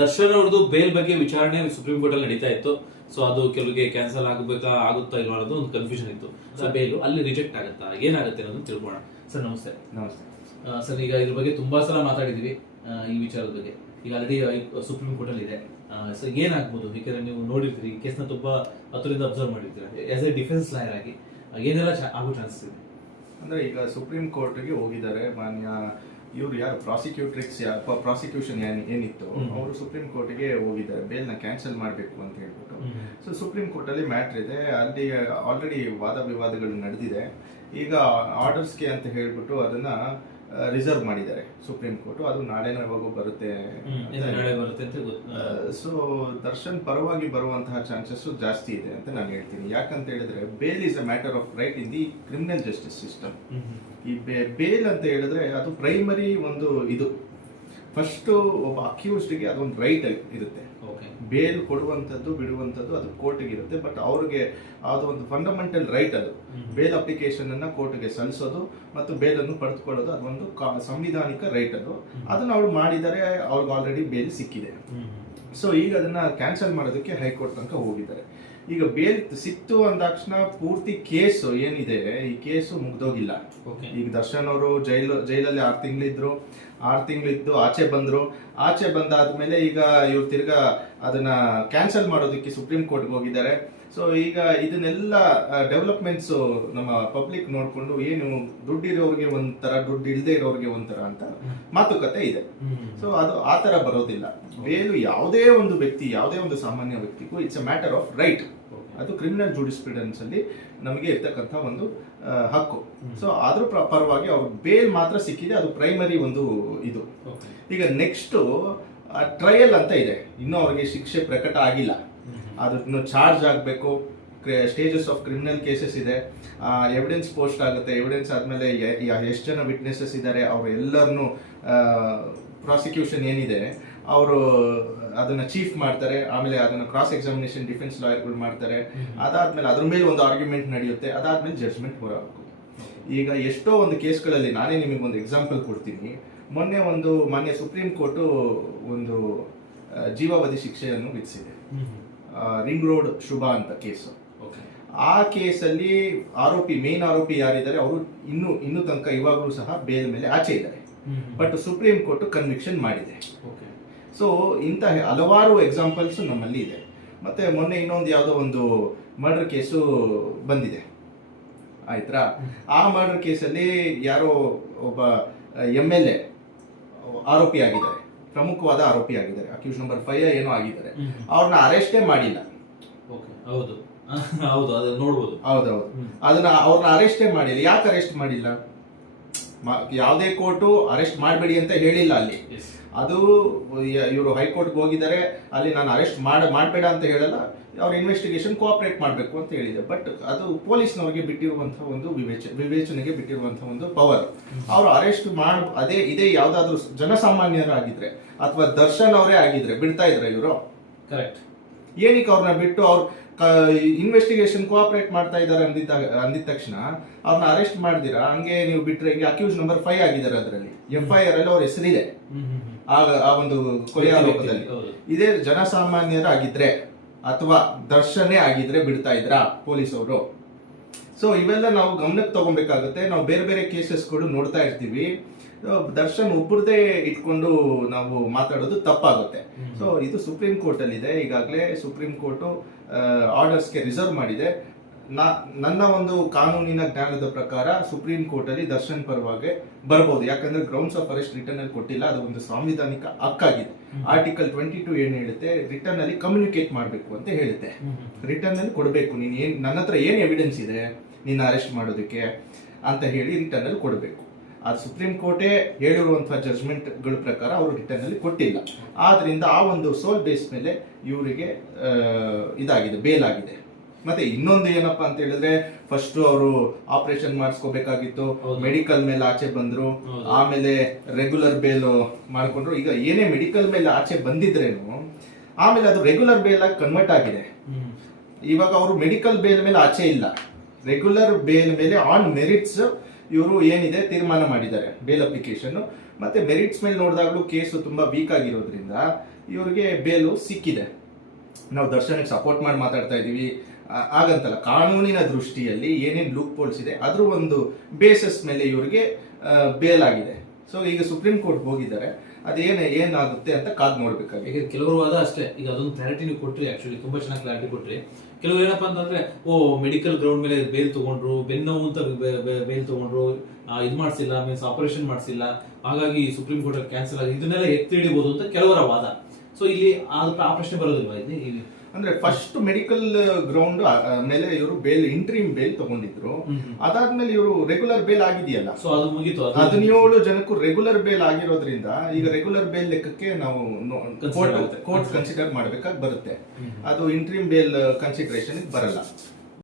ದರ್ಶನ್ ಅವ್ರದ್ದು ಬೇಲ್ ಬಗ್ಗೆ ವಿಚಾರಣೆ ಸುಪ್ರೀಂ ಕೋರ್ಟ್ ಅಲ್ಲಿ ನಡೀತಾ ಇತ್ತು. ಸೊ ಅದು ಕೆಲವರಿಗೆ ಕ್ಯಾನ್ಸಲ್ ಆಗುತ್ತಾ ಇಲ್ವಾ ಅನ್ನೋದು ಒಂದು ಕನ್ಫ್ಯೂಷನ್ ಇತ್ತು. ಸೊ ಬೇಲು ಅಲ್ಲಿ ರಿಜೆಕ್ಟ್ ಆಗುತ್ತಾ, ಏನಾಗುತ್ತೆ ಅನ್ನೋದನ್ನ ತಿಳ್ಕೊಳ್ಳೋಣ. ಸರ್ ನಮಸ್ತೆ. ನಮಸ್ತೆ ಸರ್, ಈಗ ಇದ್ರ ಬಗ್ಗೆ ತುಂಬಾ ಸಲ ಮಾತಾಡಿದೀವಿ, ಈ ವಿಚಾರದ ಬಗ್ಗೆ. ಈಗ ಆಲ್ರೆಡಿ ಸುಪ್ರೀಂ ಕೋರ್ಟ್ ಅಲ್ಲಿ ಇದೆ. ಸೊ ಏನಾಗ್ಬೋದು, ಯಾಕಂದ್ರೆ ನೀವು ನೋಡಿರ್ತೀರಿ ಕೇಸ್ನ ತುಂಬಾ ಹತ್ತರಿಂದ ಅಬ್ಸರ್ವ್ ಮಾಡಿರ್ತೀರಾ ಆಸ್ ಎ ಡಿಫೆನ್ಸ್ ಲಾಯರ್ ಆಗಿ, ಏನೆಲ್ಲ ಆಗೋ ಚಾನ್ಸಸ್ ಇದೆ? ಅಂದ್ರೆ ಈಗ ಸುಪ್ರೀಂ ಕೋರ್ಟ್ಗೆ ಹೋಗಿದ್ದಾರೆ ಮಾನ್ಯ ಇವ್ರು ಯಾರು ಪ್ರಾಸಿಕ್ಯೂಷನ್ ಏನಿತ್ತು ಅವರು ಸುಪ್ರೀಂ ಕೋರ್ಟ್ಗೆ ಹೋಗಿದ್ದಾರೆ ಬೇಲ್ನ ಕ್ಯಾನ್ಸಲ್ ಮಾಡಬೇಕು ಅಂತ ಹೇಳ್ಬಿಟ್ಟು. ಸೊ ಸುಪ್ರೀಂ ಕೋರ್ಟ್ ಅಲ್ಲಿ ಮ್ಯಾಟ್ರ್ ಇದೆ, ಅಲ್ಲಿ ಆಲ್ರೆಡಿ ವಾದ ವಿವಾದಗಳು ನಡೆದಿದೆ. ಈಗ ಆರ್ಡರ್ಸ್ಗೆ ಅಂತ ಹೇಳ್ಬಿಟ್ಟು ಅದನ್ನ ರಿಸರ್ವ್ ಮಾಡಿದ್ದಾರೆ ಸುಪ್ರೀಂ ಕೋರ್ಟ್. ಅದು ನಾಳೆನೋ ಯಾವಾಗೋ ಬರುತ್ತೆ. ಸೊ ದರ್ಶನ್ ಪರವಾಗಿ ಬರುವಂತಹ ಚಾನ್ಸಸ್ ಜಾಸ್ತಿ ಇದೆ ಅಂತ ನಾನು ಹೇಳ್ತೀನಿ. ಯಾಕಂತ ಹೇಳಿದ್ರೆ bale is a matter of right in the criminal justice system. ಈ ಬೇಲ್ ಅಂತ ಹೇಳಿದ್ರೆ ಅದು ಪ್ರೈಮರಿ ಒಂದು ಇದು ಫಸ್ಟ್ ಒಬ್ಬ ಅಕ್ಯೂಸ್ಡ್ಗೆ ಅದೊಂದು ರೈಟ್ ಇರುತ್ತೆ. ಬೇಲ್ ಕೊಡುವಂಥದ್ದು ಬಿಡುವಂಥದ್ದು ಅದು ಕೋರ್ಟ್ಗೆ ಇರುತ್ತೆ. ಬಟ್ ಅವ್ರಿಗೆ ಅದು ಒಂದು ಫಂಡಮೆಂಟಲ್ ರೈಟ್. ಅದು ಬೇಲ್ ಅಪ್ಲಿಕೇಶನ್ ಅನ್ನ ಕೋರ್ಟ್ಗೆ ಸಲ್ಲಿಸೋದು ಮತ್ತು ಬೇಲ್ ಅನ್ನು ಪಡೆದುಕೊಳ್ಳೋದು ಅದೊಂದು ಸಂವಿಧಾನಿಕ ರೈಟ್. ಅದನ್ನ ಅವ್ರು ಮಾಡಿದ್ದಾರೆ, ಅವ್ರಿಗೆ ಆಲ್ರೆಡಿ ಬೇಲ್ ಸಿಕ್ಕಿದೆ. ಸೊ ಈಗ ಅದನ್ನ ಕ್ಯಾನ್ಸಲ್ ಮಾಡೋದಕ್ಕೆ ಹೈಕೋರ್ಟ್ ತನಕ ಹೋಗಿದ್ದಾರೆ. ಈಗ ಬೇಲ್ ಸಿಕ್ತು ಅಂದಾಕ್ಷಣ ಪೂರ್ತಿ ಕೇಸ್ ಏನಿದೆ ಈ ಕೇಸು ಮುಗ್ದೋಗಿಲ್ಲ. ಈಗ ದರ್ಶನ್ ಅವರು ಜೈಲಲ್ಲಿ 6 ತಿಂಗಳಿದ್ರು. 6 ತಿಂಗಳಿದ್ದು ಆಚೆ ಬಂದ್ರು. ಆಚೆ ಬಂದಾದ್ಮೇಲೆ ಈಗ ಇವ್ರು ತಿರ್ಗಾ ಅದನ್ನ ಕ್ಯಾನ್ಸಲ್ ಮಾಡೋದಕ್ಕೆ ಸುಪ್ರೀಂ ಕೋರ್ಟ್ಗೆ ಹೋಗಿದ್ದಾರೆ. ಸೊ ಈಗ ಇದನ್ನೆಲ್ಲ ಡೆವಲಪ್ಮೆಂಟ್ಸ್ ನಮ್ಮ ಪಬ್ಲಿಕ್ ನೋಡ್ಕೊಂಡು ಏನು ದುಡ್ಡಿರೋರಿಗೆ ಒಂಥರ, ದುಡ್ಡು ಇಲ್ಲದೆ ಇರೋರಿಗೆ ಒಂಥರ ಅಂತ ಮಾತುಕತೆ ಇದೆ. ಸೊ ಅದು ಆ ತರ ಬರೋದಿಲ್ಲ. ಬೇಲು ಯಾವುದೇ ಒಂದು ವ್ಯಕ್ತಿ, ಯಾವುದೇ ಒಂದು ಸಾಮಾನ್ಯ ವ್ಯಕ್ತಿಗೂ it's a matter of right. ಅದು ಕ್ರಿಮಿನಲ್ ಜೂಡಿಸ್ಪ್ರುಡೆನ್ಸ್ ಅಲ್ಲಿ ನಮಗೆ ಇರ್ತಕ್ಕಂಥ ಒಂದು ಹಕ್ಕು. ಸೊ ಅದ್ರ ಪರವಾಗಿ ಅವ್ರು ಬೇಲ್ ಮಾತ್ರ ಸಿಕ್ಕಿದೆ, ಅದು ಪ್ರೈಮರಿ ಒಂದು ಇದು. ಈಗ ನೆಕ್ಸ್ಟ್ ಟ್ರಯಲ್ ಅಂತ ಇದೆ, ಇನ್ನೂ ಅವ್ರಿಗೆ ಶಿಕ್ಷೆ ಪ್ರಕಟ ಆಗಿಲ್ಲ. ಅದನ್ನು ಚಾರ್ಜ್ ಆಗಬೇಕು. ಸ್ಟೇಜಸ್ ಆಫ್ ಕ್ರಿಮಿನಲ್ ಕೇಸಸ್ ಇದೆ. ಎವಿಡೆನ್ಸ್ ಪೋಸ್ಟ್ ಆಗುತ್ತೆ. ಎವಿಡೆನ್ಸ್ ಆದ್ಮೇಲೆ ಎಷ್ಟು ಜನ ವಿಟ್ನೆಸಸ್ ಇದ್ದಾರೆ ಅವ್ರು ಎಲ್ಲರನ್ನು ಪ್ರಾಸಿಕ್ಯೂಷನ್ ಏನಿದೆ ಅವರು ಅದನ್ನ ಚೀಫ್ ಮಾಡ್ತಾರೆ. ಆಮೇಲೆ ಅದನ್ನ ಕ್ರಾಸ್ ಎಕ್ಸಾಮಿನೇಷನ್ ಡಿಫೆನ್ಸ್ ಲಾಯರ್ಗಳು ಮಾಡ್ತಾರೆ. ಅದಾದ್ಮೇಲೆ ಅದ್ರ ಮೇಲೆ ಒಂದು ಆರ್ಗ್ಯುಮೆಂಟ್ ನಡೆಯುತ್ತೆ. ಅದಾದ್ಮೇಲೆ ಜಡ್ಜ್ಮೆಂಟ್ ಹೊರಬೇಕು. ಈಗ ಎಷ್ಟೋ ಒಂದು ಕೇಸ್ಗಳಲ್ಲಿ ನಾನೇ ನಿಮಗೆ ಒಂದು ಎಕ್ಸಾಂಪಲ್ ಕೊಡ್ತೀನಿ. ಮೊನ್ನೆ ಒಂದು ಮಾನ್ಯ ಸುಪ್ರೀಂ ಕೋರ್ಟ್ ಒಂದು ಜೀವಾವಧಿ ಶಿಕ್ಷೆಯನ್ನು ವಿಧಿಸಿದೆ. ರಿಂಗ್ ರೋಡ್ ಶುಭ ಅಂತ ಕೇಸು. ಆ ಕೇಸಲ್ಲಿ ಮೇನ್ ಆರೋಪಿ ಯಾರಿದ್ದಾರೆ ಅವರು ಇನ್ನೂ ತನಕ ಇವಾಗಲೂ ಸಹ ಬೇಲ್ ಮೇಲೆ ಆಚೆ ಇದ್ದಾರೆ. ಬಟ್ ಸುಪ್ರೀಂ ಕೋರ್ಟ್ ಕನ್ವಿಕ್ಷನ್ ಮಾಡಿದೆ. ಸೊ ಇಂತಹ ಹಲವಾರು ಎಕ್ಸಾಂಪಲ್ಸ್ ನಮ್ಮಲ್ಲಿ ಇದೆ. ಮತ್ತೆ ಮೊನ್ನೆ ಇನ್ನೊಂದು ಯಾವುದೋ ಒಂದು ಮರ್ಡರ್ ಕೇಸು ಬಂದಿದೆ, ಆಯ್ತಾ? ಆ ಮರ್ಡರ್ ಕೇಸಲ್ಲಿ ಯಾರೋ ಒಬ್ಬ MLA ಆರೋಪಿ ಆಗಿದ್ದಾರೆ, ಪ್ರಮುಖವಾದ ಆರೋಪಿ ಆಗಿದ್ದಾರೆ. ಅಕ್ಯೂಸ್ ನಂಬರ್ 5 ಏನೋ ಆಗಿದ್ದಾರೆ. ಅವ್ರನ್ನ ಅರೆಸ್ಟೇ ಮಾಡಿಲ್ಲ. ಹೌದು ನೋಡ್ಬೋದು. ಹೌದೌದು, ಅದನ್ನ ಅವ್ರನ್ನ ಅರೆಸ್ಟೇ ಮಾಡಿಲ್ಲ. ಯಾಕೆ ಅರೆಸ್ಟ್ ಮಾಡಿಲ್ಲ? ಯಾವುದೇ ಕೋರ್ಟು ಅರೆಸ್ಟ್ ಮಾಡಬೇಡಿ ಅಂತ ಹೇಳಿಲ್ಲ ಅಲ್ಲಿ. ಅದು ಇವರು ಹೈಕೋರ್ಟ್ಗೆ ಹೋಗಿದ್ದಾರೆ, ಅಲ್ಲಿ ನಾನು ಅರೆಸ್ಟ್ ಮಾಡಬೇಡ ಅಂತ ಹೇಳಲ್ಲ, ಅವ್ರ ಇನ್ವೆಸ್ಟಿಗೇಷನ್ ಕೋಆಪರೇಟ್ ಮಾಡಬೇಕು ಅಂತ ಹೇಳಿದೆ. ಬಟ್ ಅದು ಪೊಲೀಸ್ನವರಿಗೆ ಬಿಟ್ಟಿರುವಂತಹ ಒಂದು ವಿವೇಚನೆಗೆ ಬಿಟ್ಟಿರುವಂತಹ ಒಂದು ಪವರ್. ಅವರು ಅರೆಸ್ಟ್ ಇದೇ ಯಾವ್ದಾದ್ರು ಜನಸಾಮಾನ್ಯರಾಗಿದ್ರೆ ಅಥವಾ ದರ್ಶನ್ ಅವರೇ ಆಗಿದ್ರೆ ಬಿಡ್ತಾ ಇದ್ರೆ ಇವರು? ಕರೆಕ್ಟ್. ಏನಕ್ಕೆ ಅವ್ರನ್ನ ಬಿಟ್ಟು ಅವ್ರ ಇನ್ವೆಸ್ಟಿಗೇಷನ್ ಕೋಆಪರೇಟ್ ಮಾಡ್ತಾ ಇದ್ದಾರೆ ಅಂದಿದ ತಕ್ಷಣ ಅವ್ರನ್ನ ಅರೆಸ್ಟ್ ಮಾಡ್ದಿರಾ ಹಂಗೆ ನೀವು ಬಿಟ್ರೆ ಹಿಂಗೆ ಅಕ್ಯೂಸ್ ನಂಬರ್ 5 ಆಗಿದ್ದಾರೆ. ಅದರಲ್ಲಿ FIR ಅಲ್ಲಿ ಅವ್ರ ಹೆಸರಿದೆ ಆ ಒಂದು ಕೊಲೆ ಆರೋಪದಲ್ಲಿ. ಇದೇ ಜನಸಾಮಾನ್ಯರಾಗಿದ್ರೆ ಅಥವಾ ದರ್ಶನೇ ಆಗಿದ್ರೆ ಬಿಡ್ತಾ ಇದ್ರಾ ಪೊಲೀಸ್ ಅವರು? ಸೊ ಇವೆಲ್ಲ ನಾವು ಗಮನಕ್ಕೆ ತಗೊಬೇಕಾಗುತ್ತೆ. ನಾವು ಬೇರೆ ಬೇರೆ ಕೇಸಸ್ಗಳು ನೋಡ್ತಾ ಇರ್ತೀವಿ. ದರ್ಶನ್ ಒಬ್ಬರದೇ ಇಟ್ಕೊಂಡು ನಾವು ಮಾತಾಡೋದು ತಪ್ಪಾಗುತ್ತೆ. ಸೊ ಇದು ಸುಪ್ರೀಂ ಕೋರ್ಟ್ ಅಲ್ಲಿ ಇದೆ. ಈಗಾಗಲೇ ಸುಪ್ರೀಂ ಕೋರ್ಟ್ ಆರ್ಡರ್ಸ್ಗೆ ರಿಸರ್ವ್ ಮಾಡಿದೆ. ನನ್ನ ಒಂದು ಕಾನೂನಿನ ಜ್ಞಾನದ ಪ್ರಕಾರ ಸುಪ್ರೀಂ ಕೋರ್ಟ್ ಅಲ್ಲಿ ದರ್ಶನ್ ಪರವಾಗಿ ಬರಬಹುದು. ಯಾಕಂದ್ರೆ ಗ್ರೌಂಡ್ಸ್ ಆಫ್ ಅರೆಸ್ಟ್ ರಿಟರ್ನ್ ಅಲ್ಲಿ ಕೊಟ್ಟಿಲ್ಲ, ಅದು ಒಂದು ಸಾಂವಿಧಾನಿಕ ಹಕ್ಕಾಗಿದೆ. ಆರ್ಟಿಕಲ್ 22 ಏನ್ ಹೇಳುತ್ತೆ, ರಿಟರ್ನ್ ಅಲ್ಲಿ ಕಮ್ಯುನಿಕೇಟ್ ಮಾಡಬೇಕು ಅಂತ ಹೇಳುತ್ತೆ. ರಿಟರ್ನ್ ಅಲ್ಲಿ ಕೊಡಬೇಕು, ನನ್ನ ಹತ್ರ ಏನ್ ಎವಿಡೆನ್ಸ್ ಇದೆ ನಿನ್ನ ಅರೆಸ್ಟ್ ಮಾಡೋದಕ್ಕೆ ಅಂತ ಹೇಳಿ ರಿಟರ್ನ್ ಅಲ್ಲಿ ಕೊಡಬೇಕು. ಅದು ಸುಪ್ರೀಂ ಕೋರ್ಟೇ ಹೇಳಿರುವಂತಹ ಜಡ್ಜ್ಮೆಂಟ್ ಗಳ ಪ್ರಕಾರ ಅವರು ರಿಟರ್ನ್ ಅಲ್ಲಿ ಕೊಟ್ಟಿಲ್ಲ. ಆದ್ರಿಂದ ಆ ಒಂದು ಸೋಲ್ ಬೇಸ್ ಮೇಲೆ ಇವರಿಗೆ ಇದಾಗಿದೆ, ಬೇಲ್ ಆಗಿದೆ. ಮತ್ತೆ ಇನ್ನೊಂದು ಏನಪ್ಪಾ ಅಂತ ಹೇಳಿದ್ರೆ, ಫಸ್ಟ್ ಅವರು ಆಪರೇಷನ್ ಮಾಡಿಸ್ಕೋಬೇಕಾಗಿತ್ತು, ಮೆಡಿಕಲ್ ಮೇಲೆ ಆಚೆ ಬಂದ್ರು, ಆಮೇಲೆ ರೆಗ್ಯುಲರ್ ಬೇಲ್ ಮಾಡ್ಕೊಂಡ್ರು. ಈಗ ಏನೇ ಮೆಡಿಕಲ್ ಮೇಲೆ ಆಚೆ ಬಂದಿದ್ರೇನು ಆಮೇಲೆ ಅದು ರೆಗ್ಯುಲರ್ ಬೇಲ್ ಆಗಿ ಕನ್ವರ್ಟ್ ಆಗಿದೆ. ಇವಾಗ ಅವರು ಮೆಡಿಕಲ್ ಬೇಲ್ ಮೇಲೆ ಆಚೆ ಇಲ್ಲ, ರೆಗ್ಯುಲರ್ ಬೇಲ್ ಮೇಲೆ ಆನ್ ಮೆರಿಟ್ಸ್ ಇವರು ಏನಿದೆ ತೀರ್ಮಾನ ಮಾಡಿದ್ದಾರೆ. ಬೇಲ್ ಅಪ್ಲಿಕೇಶನ್ ಮತ್ತೆ ಮೆರಿಟ್ಸ್ ಮೇಲೆ ನೋಡಿದಾಗಲೂ ಕೇಸು ತುಂಬಾ ವೀಕ್ ಆಗಿರೋದ್ರಿಂದ ಇವ್ರಿಗೆ ಬೇಲು ಸಿಕ್ಕಿದೆ. ನಾವು ದರ್ಶನಕ್ಕೆ ಸಪೋರ್ಟ್ ಮಾಡಿ ಮಾತಾಡ್ತಾ ಇದೀವಿ ಆಗಂತಲ್ಲ, ಕಾನೂನಿನ ದೃಷ್ಟಿಯಲ್ಲಿ ಏನೇನು ಲೂಪ್ ಹೋಲ್ಸ್ ಇದೆ ಅದ್ರ ಒಂದು ಬೇಸಸ್ ಮೇಲೆ ಇವ್ರಿಗೆ ಬೇಲ್ ಆಗಿದೆ. ಸೊ ಈಗ ಸುಪ್ರೀಂ ಕೋರ್ಟ್ ಹೋಗಿದ್ದಾರೆ, ಏನಾಗುತ್ತೆ ಅಂತ ಕಾದ್ ನೋಡ್ಬೇಕಾಗಿದೆ. ಈಗ ಕೆಲವರು ವಾದ ಅಷ್ಟೇ, ಈಗ ಅದೊಂದು ಕ್ಲಾರಿಟಿ ನೀವು ಕೊಟ್ರಿ, ಆಕ್ಚುಲಿ ತುಂಬಾ ಚೆನ್ನಾಗಿ ಕ್ಲಾರಿಟಿ ಕೊಟ್ರಿ. ಕೆಲವರು ಏನಪ್ಪಾ ಅಂತಂದ್ರೆ ಮೆಡಿಕಲ್ ಗ್ರೌಂಡ್ ಮೇಲೆ ಬೇಲ್ ತಗೊಂಡ್ರು, ಬೆನ್ನೋವು ಅಂತ ಬೇಲ್ ತಗೊಂಡ್ರು, ಇದು ಮಾಡಿಸಿಲ್ಲ, ಮೀನ್ಸ್ ಆಪರೇಷನ್ ಮಾಡಿಸಿಲ್ಲ, ಹಾಗಾಗಿ ಸುಪ್ರೀಂ ಕೋರ್ಟ್ ಅಲ್ಲಿ ಕ್ಯಾನ್ಸಲ್ ಆಗಿ ಇದನ್ನೆಲ್ಲ ಎತ್ತಿ ಹಿಡಿಬಹುದು ಅಂತ ಕೆಲವರ ವಾದ. ಸೊ ಇಲ್ಲಿ ಆ ಪ್ರಶ್ನೆ ಬರೋದಿಲ್ವಾ ಇಲ್ಲಿ? ಅಂದ್ರೆ ಫಸ್ಟ್ ಮೆಡಿಕಲ್ ಗ್ರೌಂಡ್ ಮೇಲೆ ಇವರು ಬೇಲ್ ಇಂಟ್ರೀಮ್ ಬೇಲ್ ತಗೊಂಡಿದ್ರು. ಅದಾದ್ಮೇಲೆ ಇವರು ರೆಗ್ಯುಲರ್ ಬೇಲ್ ಆಗಿದೆಯಲ್ಲ, ಸೊ ಅದು ಮುಗೀತು. 17 ಜನಕ್ಕೂ ರೆಗ್ಯುಲರ್ ಬೇಲ್ ಆಗಿರೋದ್ರಿಂದ ಈಗ ರೆಗ್ಯುಲರ್ ಬೇಲ್ ಲೆಕ್ಕಕ್ಕೆ ನಾವು ಕೋರ್ಟ್ ಕನ್ಸಿಡರ್ ಮಾಡ್ಬೇಕಾಗಿ ಬರುತ್ತೆ. ಅದು ಇಂಟ್ರೀಮ್ ಬೇಲ್ ಕನ್ಸಿಡರೇಷನ್ ಬರಲ್ಲ.